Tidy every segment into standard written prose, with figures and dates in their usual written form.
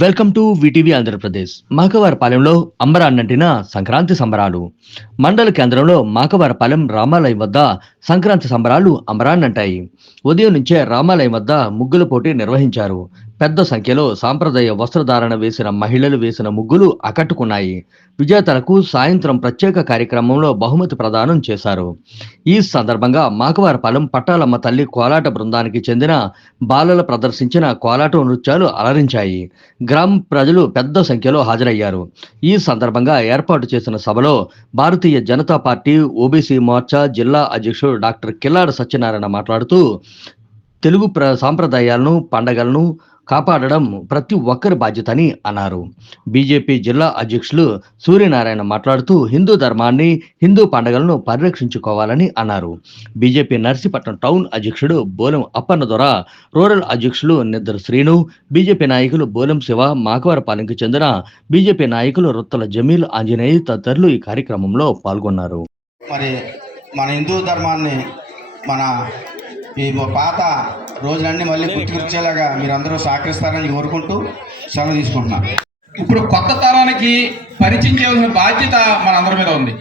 Welcome to VTV Andhra Pradesh. మాకవారపాలెంలో అంబరాన్నంటిన సంక్రాంతి సంబరాలు. మండల కేంద్రంలో మాకవారపాలెం రామాలయం వద్ద సంక్రాంతి సంబరాలు అంబరాన్నంటాయి. ఉదయం నుంచే రామాలయం వద్ద ముగ్గుల పోటీ నిర్వహించారు. పెద్ద సంఖ్యలో సాంప్రదాయ వస్త్రధారణ వేసిన మహిళలు వేసిన ముగ్గులు ఆకట్టుకున్నాయి. విజేతలకు సాయంత్రం ప్రత్యేక కార్యక్రమంలో బహుమతి ప్రదానం చేశారు. ఈ సందర్భంగా మాకవారపాలెం పట్టాలమ్మ తల్లి కోలాట బృందానికి చెందిన బాలల ప్రదర్శించిన కోలాట నృత్యాలు అలరించాయి. గ్రామ ప్రజలు పెద్ద సంఖ్యలో హాజరయ్యారు. ఈ సందర్భంగా ఏర్పాటు చేసిన సభలో భారతీయ జనతా పార్టీ ఓబీసీ మోర్చా జిల్లా అధ్యక్షుడు డాక్టర్ కిల్లాడ సత్యనారాయణ మాట్లాడుతూ తెలుగు సాంప్రదాయాలను పండగలను కాపాడడం ప్రతి ఒక్కరి బాధ్యత అని అన్నారు. బీజేపీ జిల్లా అధ్యక్షులు సూర్యనారాయణ మాట్లాడుతూ హిందూ ధర్మాన్ని, హిందూ పండుగలను పరిరక్షించుకోవాలని అన్నారు. బీజేపీ నర్సీపట్నం టౌన్ అధ్యక్షుడు బోలెం అప్పన్న దొర, రూరల్ అధ్యక్షులు నిద్ర శ్రీను, బీజేపీ నాయకులు బోలెం శివ, మాకవారపాలెంకు చెందిన బీజేపీ నాయకులు రుత్తల జమీల్, ఆంజనేయ తదితరులు ఈ కార్యక్రమంలో పాల్గొన్నారు. మరి మన హిందూ ధర్మాన్ని మన ఈ పాత రోజులన్నీ మళ్ళీ గుర్తుకొచ్చేలాగా మీరందరూ సహకరిస్తారని కోరుకుంటూ సెలవు తీసుకుంటున్నాను. ఇప్పుడు కొత్త తరానికి పరిచయం చేయాల్సిన బాధ్యత మన అందరి మీద ఉంది.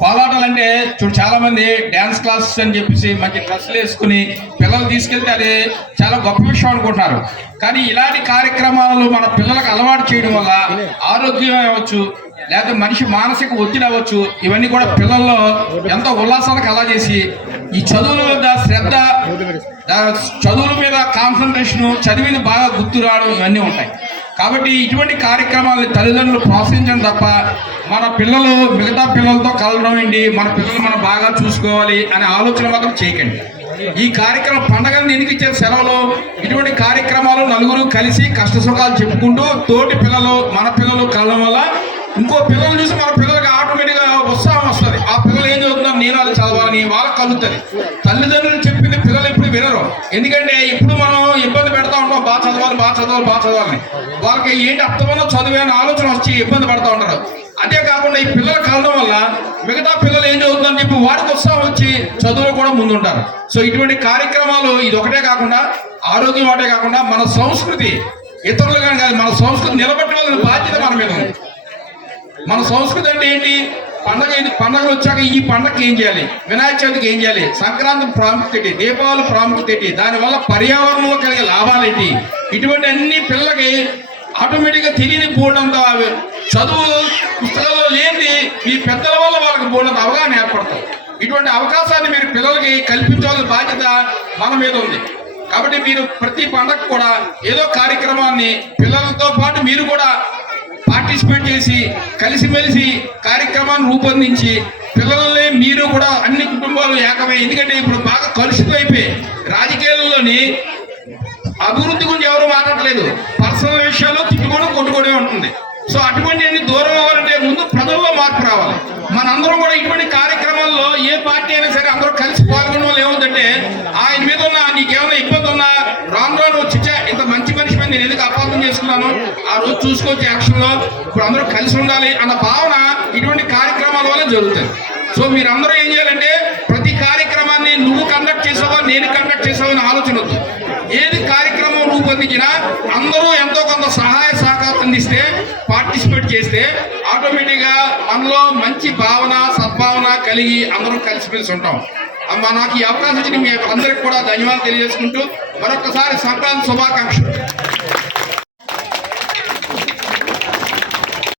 కోలాటాలు అంటే చూడు, చాలా మంది డ్యాన్స్ క్లాసెస్ అని చెప్పేసి మంచి డ్రెస్సులు వేసుకుని పిల్లలు తీసుకెళ్తే అది చాలా గొప్ప విషయం అనుకుంటున్నారు. కానీ ఇలాంటి కార్యక్రమాలు మన పిల్లలకు అలవాటు చేయడం వల్ల ఆరోగ్యం అవ్వచ్చు, లేకపోతే మనిషి మానసిక ఒత్తిడి అవ్వచ్చు, ఇవన్నీ కూడా పిల్లల్లో ఎంతో ఉల్లాసానికి అలా చేసి ఈ చదువుల మీద శ్రద్ధ, చదువుల మీద కాన్సన్ట్రేషను, చదివిని బాగా గుర్తు రావడం ఇవన్నీ ఉంటాయి. కాబట్టి ఇటువంటి కార్యక్రమాలను తల్లిదండ్రులు ప్రోత్సహించడం తప్ప మన పిల్లలు మిగతా పిల్లలతో కలవడం ఏంటి, మన పిల్లలు మనం బాగా చూసుకోవాలి అనే ఆలోచన మాత్రం చేయకండి. ఈ కార్యక్రమం పండగలను ఎందుకు ఇచ్చే సెలవులు, ఇటువంటి కార్యక్రమాలు నలుగురు కలిసి కష్ట సుఖాలు చెప్పుకుంటూ తోటి పిల్లలు మన పిల్లలు కలవడం వల్ల ఇంకో పిల్లలు చూసి మన పిల్లలకి ఆటోమేటిక్గా ఉత్సాహం వస్తుంది. ఆ పిల్లలు ఏం చదువుతున్నారు, నేను అది చదవాలని వాళ్ళకి కలుగుతుంది. తల్లిదండ్రులు చెప్పింది పిల్లలు ఎప్పుడు వినరు. ఎందుకంటే ఇప్పుడు మనం ఇబ్బంది పెడతా ఉంటాం, బాగా చదవాలి బాగా చదవాలి బాగా చదవాలని. వాళ్ళకి ఏంటి అర్థమన్నా చదివే అనే ఆలోచన వచ్చి ఇబ్బంది పడతా ఉంటారు. అదే కాకుండా ఈ పిల్లలు కలవడం వల్ల మిగతా పిల్లలు ఏం చదువుతుందని చెప్పి వాడికి ఉత్సాహం వచ్చి చదువులో కూడా ముందుంటారు. సో ఇటువంటి కార్యక్రమాలు ఇది ఒకటే కాకుండా ఆరోగ్యం ఒకటే కాకుండా మన సంస్కృతి ఇతరులుగా కాదు, మన సంస్కృతి నిలబెట్టవలసిన బాధ్యత మన మీద ఉంది. మన సంస్కృతి అంటే ఏంటి, పండగలు వచ్చాక ఈ పండగకి ఏం చేయాలి, వినాయక చవితికి ఏం చేయాలి, సంక్రాంతి ప్రాముఖ్యత ఏంటి, దీపావళి ప్రాముఖ్యత ఏంటి, దానివల్ల పర్యావరణంలో కలిగే లాభాలు ఏంటి, ఇటువంటి అన్ని పిల్లలకి ఆటోమేటిక్గా తెలియనిపోవడంతో చదువు పుస్తకాల్లో లేని మీ పెద్దల వల్ల వాళ్ళకి పోవడంతో అవగాహన ఏర్పడతాయి. ఇటువంటి అవకాశాన్ని మీరు పిల్లలకి కల్పించాల్సిన బాధ్యత మన మీద ఉంది. కాబట్టి మీరు ప్రతి పండగ కూడా ఏదో కార్యక్రమాన్ని పిల్లలతో పాటు మీరు కూడా పార్టిసిపేట్ చేసి కలిసిమెలిసి కార్యక్రమాన్ని రూపొందించి పిల్లల్ని మీరు కూడా అన్ని కుటుంబాలు ఏకమై, ఎందుకంటే ఇప్పుడు బాగా కలుషితం అయిపోయి రాజకీయాల్లోని అభివృద్ధి గురించి ఎవరు మాట్లాడలేదు, పర్సనల్ విషయాల్లో తిట్టుకోవడం కొట్టుకోవడం ఉంటుంది. సో అటువంటి అన్ని దూరం అవ్వాలంటే ముందు ప్రజల్లో మార్పు రావాలి. మనందరం కూడా ఇటువంటి కార్యక్రమాల్లో ఏ పార్టీ అయినా సరే అందరూ కలిసి పాల్గొనడం వల్ల ఏముందంటే ఆయన మీద ఉన్న నీకేమైనా ఇబ్బంది ఉన్నా రాను రాను చిచ్చా ఇంత మంచి మనిషి మీద నేను ఎందుకు అపార్థం చేసుకున్నాను, ఆ రోజు చూసుకోవచ్చు యాక్షన్లో, ఇప్పుడు అందరూ కలిసి ఉండాలి అన్న భావన ఇటువంటి కార్యక్రమాల వల్ల జరుగుతుంది. సో మీరందరూ ఏం చేయాలంటే ప్రతి కార్యక్రమాన్ని నువ్వు కండక్ట్ చేసావా నేను కండక్ట్ చేసావా అని ఆలోచన వద్దు. ఏది కార్యక్రమం రూపొందించినా అందరూ ఎంతో కొంత సహాయ సహకారం అందిస్తే, పార్టిసిపేట్ చేస్తే ఆటోమేటిక్గా మనలో మంచి భావన సద్భావన కలిగి అందరూ కలిసిమెలిసి ఉంటాం. నాకు ఈ అవకాశం ఇచ్చిన మీ అందరికి కూడా ధన్యవాదాలు తెలియజేసుకుంటూ మరొకసారి సంక్రాంతి శుభాకాంక్షలు.